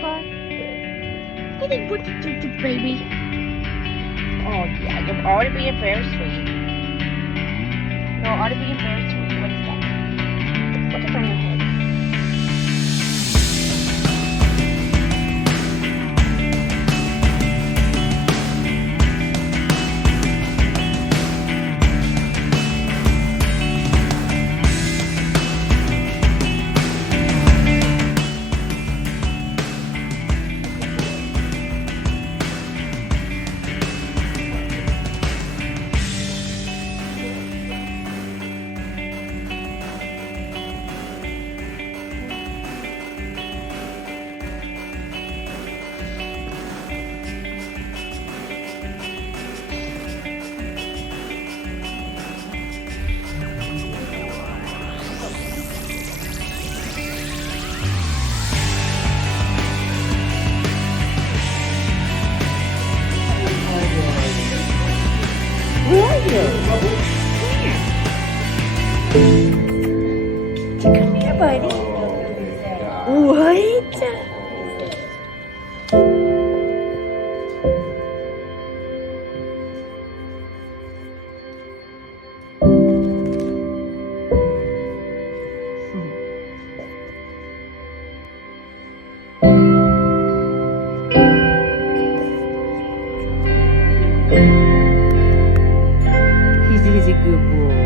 car? Getting put to baby. Oh yeah, you're already being very sweet. You're already being very sweet. What is that? What is on your head? Where are you? Where? Come here, buddy. What? He's a good boy.